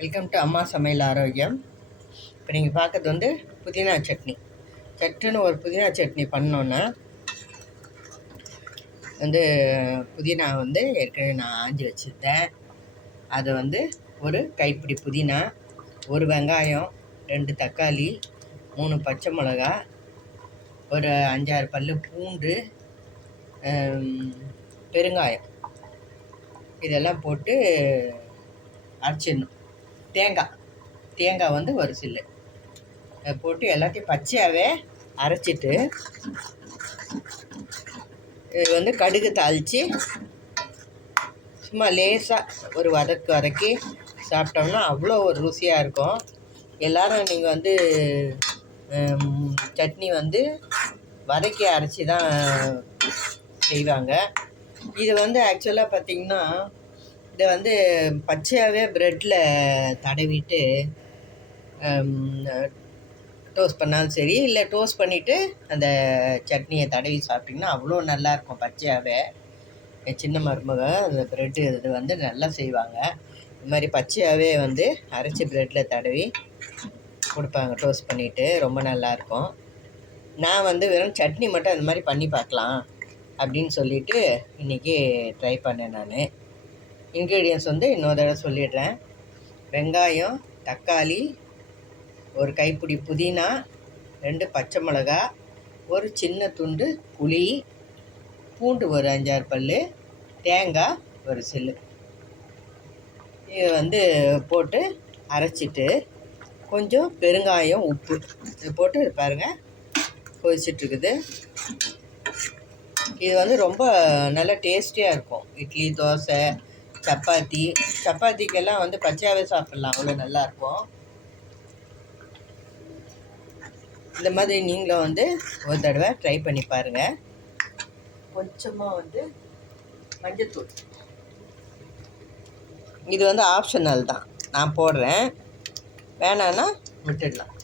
Welcome to அம்மா சமையல் ஆரோக்கியம். இப்போ நீங்கள் பார்க்குறது வந்து புதினா சட்னி. சட்டுன்னு ஒரு புதினா சட்னி பண்ணோன்னா வந்து புதினா வந்து ஏற்கனவே நான் ஆஞ்சி வச்சுருந்தேன். அதை வந்து ஒரு கைப்பிடி புதினா, ஒரு வெங்காயம், 2 தக்காளி, 3 பச்சை மிளகா, ஒரு 5-6 பல் பூண்டு, பெருங்காயம் இதெல்லாம் போட்டு அரைச்சிடணும். தேங்காய் வந்து ஒரு சில்லு போட்டு எல்லாத்தையும் பச்சையாகவே அரைச்சிட்டு இது வந்து கடுகு தாளித்து சும்மா லேசாக ஒரு வதக்கி சாப்பிட்டோம்னா அவ்வளோ ஒரு ருசியாக இருக்கும். எல்லோரும் நீங்கள் வந்து சட்னி வந்து வதக்கி அரைச்சி தான் செய்வாங்க. இது வந்து ஆக்சுவலாக பார்த்திங்கன்னா இதை வந்து பச்சையாகவே ப்ரெட்டில் தடவிட்டு டோஸ்ட் பண்ணாலும் சரி, இல்லை டோஸ்ட் பண்ணிவிட்டு அந்த சட்னியை தடவி சாப்பிட்டிங்கன்னா அவ்வளோ நல்லாயிருக்கும். பச்சையாகவே என் சின்ன மருமக அந்த ப்ரெட்டு இது வந்து நல்லா செய்வாங்க. இது மாதிரி பச்சையாகவே வந்து அரைச்சி ப்ரெட்டில் தடவி கொடுப்பாங்க டோஸ்ட் பண்ணிவிட்டு. ரொம்ப நல்லாயிருக்கும். நான் வந்து வெறும் சட்னி மட்டும் அந்த மாதிரி பண்ணி பார்க்கலாம் அப்படின்னு சொல்லிவிட்டு இன்றைக்கி ட்ரை பண்ணேன். நான் இன்க்ரீடியன்ஸ் வந்து இன்னொரு தடவை சொல்லிடுறேன். வெங்காயம், தக்காளி, ஒரு கைப்பிடி புதினா, 2 பச்சை மிளகா, ஒரு சின்ன துண்டு புளி, பூண்டு ஒரு 5-6 பல், தேங்காய் ஒரு சில்லு. இதை வந்து போட்டு அரைச்சிட்டு கொஞ்சம் பெருங்காயம், உப்பு இது போட்டு பாருங்கள் கொதிச்சிட்ருக்குது. இது வந்து ரொம்ப நல்ல டேஸ்டியாக இருக்கும். இட்லி, தோசை, சப்பாத்திக்கெல்லாம் வந்து பச்சையாகவே சாப்பிட்லாம். அவ்வளோ நல்லாயிருக்கும். இந்த மாதிரி நீங்களும் வந்து ஒரு தடவை ட்ரை பண்ணி பாருங்கள். கொஞ்சமாக வந்து மஞ்சத்தூள், இது வந்து ஆப்ஷனல் தான், நான் போடுறேன். வேணான்னா விட்டுடலாம்.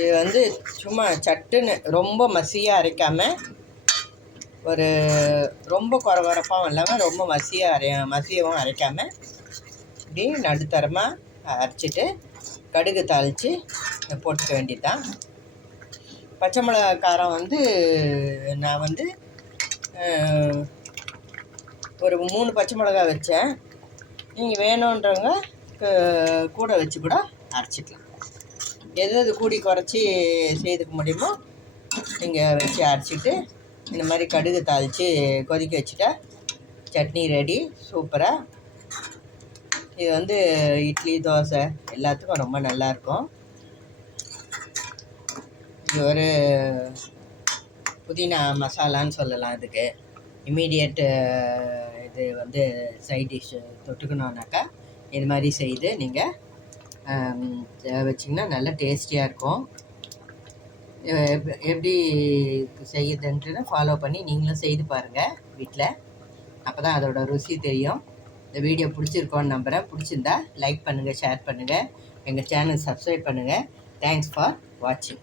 இது வந்து சும்மா சட்டுன்னு ரொம்ப மசியாக அரைக்காமல், ஒரு ரொம்ப குறப்பாகவும் இல்லாமல் ரொம்ப மசியவும் அரைக்காமல் இப்படி நடுத்தரமாக அரைச்சிட்டு கடுகு தாளித்து போட்டுக்க வேண்டியது தான். பச்சை மிளகா காரம் வந்து நான் வந்து ஒரு 3 பச்சை மிளகா வச்சேன். நீங்கள் வேணுன்றவங்க கூட வச்சு கூட அரைச்சிக்கலாம். எது கூடி குறைச்சி செய்துக்க முடியுமோ நீங்கள் வச்சு அரைச்சிட்டு இந்த மாதிரி கடுகு தாளித்து கொதிக்க வச்சுட்டா சட்னி ரெடி. சூப்பராக. இது வந்து இட்லி, தோசை எல்லாத்துக்கும் ரொம்ப நல்லாயிருக்கும். இது ஒரு புதினா மசாலான்னு சொல்லலாம். இதுக்கு இம்மீடியட் இது வந்து சைட் டிஷ் தொட்டுக்கணுன்னாக்கா இது மாதிரி செய்து நீங்கள் வச்சிங்கன்னா நல்லா டேஸ்டியாக இருக்கும். எப்படி செய்யுதுன்ட்டு ஃபாலோ பண்ணி நீங்களும் செய்து பாருங்கள் வீட்டில். அப்போ தான் அதோட ருசி தெரியும். இந்த வீடியோ பிடிச்சிருக்கோன்னு நம்புகிறேன். பிடிச்சிருந்தா லைக் பண்ணுங்கள், ஷேர் பண்ணுங்கள், எங்கள் சேனல் சப்ஸ்கிரைப் பண்ணுங்கள். தேங்க்ஸ் ஃபார் வாட்சிங்.